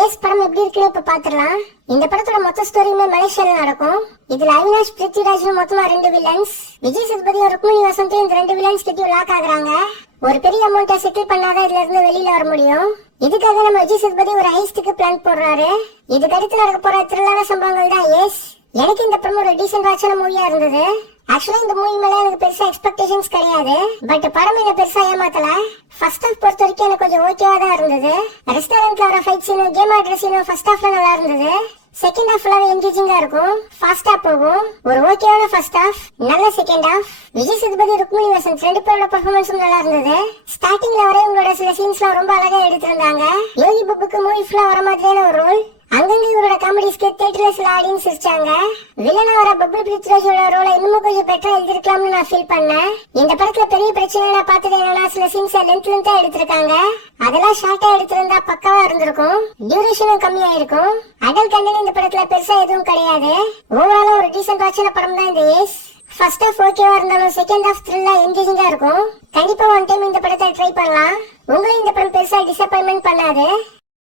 Ace படம் எப்படி இருக்குன்னு இப்ப பாத்துடலாம். இந்த படத்தோட மொத்த ஸ்டோரியுமே மலேசியால நடக்கும். இதுல அவினாஷ், பிருத்விராஜ் மொத்தமா 2 வில்லன்ஸ். விஜய் சேதுபதி ருக்மிணி வசந்த் இந்த 2 வில்லன்ஸ் கிட்டயும் லாக் ஆகுறாங்க. ஒரு பெரிய அமௌண்ட்டை செட்டில் பண்ணாதான் இதுல இருந்து வெளியில வர முடியும். இதுக்காக நம்ம விஜய் சேதுபதி ஒரு ஹைஸ்டுக்கு பிளான் போடுறாரு. இதுக்கு அடுத்து நடக்க போற த்ரில்லான சம்பவங்கள் தான் ஏஸ். எனக்கு இந்த படம் ஒரு டீசென்ட் வாட்சான மூவியா இருந்தது. ஆக்சுவலா இந்த மூவி மேல எனக்கு பெருசா எக்ஸ்பெக்டேஷன்ஸ் கிடையாது. பட் படம் என்ன பெருசா ஏமாத்தல. ஃபர்ஸ்ட் ஹாஃப் பொறுத்த வரைக்கும் எனக்கு கொஞ்சம் ஓகேவா தான் இருந்தது. ரெஸ்டாரண்ட்ல வர ஃபைட் சீன், கேம் ஆடுற சீன் ஃபர்ஸ்ட் ஹாஃப்ல நல்லா இருந்தது. செகண்ட் ஹாஃப் ஃபுல்லாவே என்கேஜிங்கா இருக்கும். ஃபாஸ்டா போகும். ஒரு ஓகேவான ஃபர்ஸ்ட் ஹாஃப், நல்ல செகண்ட் ஹாஃப். விஜய் சேதுபதி, ருக்மிணி வசந்த் 2 பேரோட பெர்ஃபார்மன்ஸும் நல்லா இருந்தது. ஸ்டார்டிங்ல வரை உங்களோட சில சீன்ஸ்லாம் ரொம்ப அழகா எடுத்திருந்தாங்க. யோகி பாபுக்கு மூவி ஃபுல்லா வர மாதிரியான ஒரு ரோல். அங்கங்க இவரோட காமெடிஸ்க்கு தியேட்டர்ல சில ஆடியன்ஸ் சிரிச்சாங்க. வில்லனா வர பப்ளு பிருத்விராஜோட ரோலை இன்னும் கொஞ்சம் பெட்டரா எழுதிருக்கலாம்னு நான் ஃபீல் பண்ணேன். இந்த படத்துல பெரிய பிரச்சனை நான் பார்த்தது என்னன்னா, சில சீன்ஸ் லென்த்தா எடுத்திருக்காங்க. அதெல்லாம் ஷார்ட்டா எடுத்திருந்தா பக்காவா இருந்திருக்கும். டியூரேஷனும் கம்மியா இருக்கும். அடல்ட் கண்டென்ட் இந்த படத்துல பெருசா எதுவும் கிடையாது. ஓவராலா ஒரு டீசென்ட் வாட்சான படம் தான் இந்த ஏஸ். ஃபர்ஸ்ட் ஹாஃப் ஓகேவா இருந்தாலும் செகண்ட் ஹாஃப் த்ரில்லா என்கேஜிங்கா இருக்கும். கண்டிப்பா ஒன் டைம் இந்த படத்தை ட்ரை பண்ணலாம். உங்களை இந்த படம் பெருசா டிசப்பாயின்மெண்ட் பண்ணாது.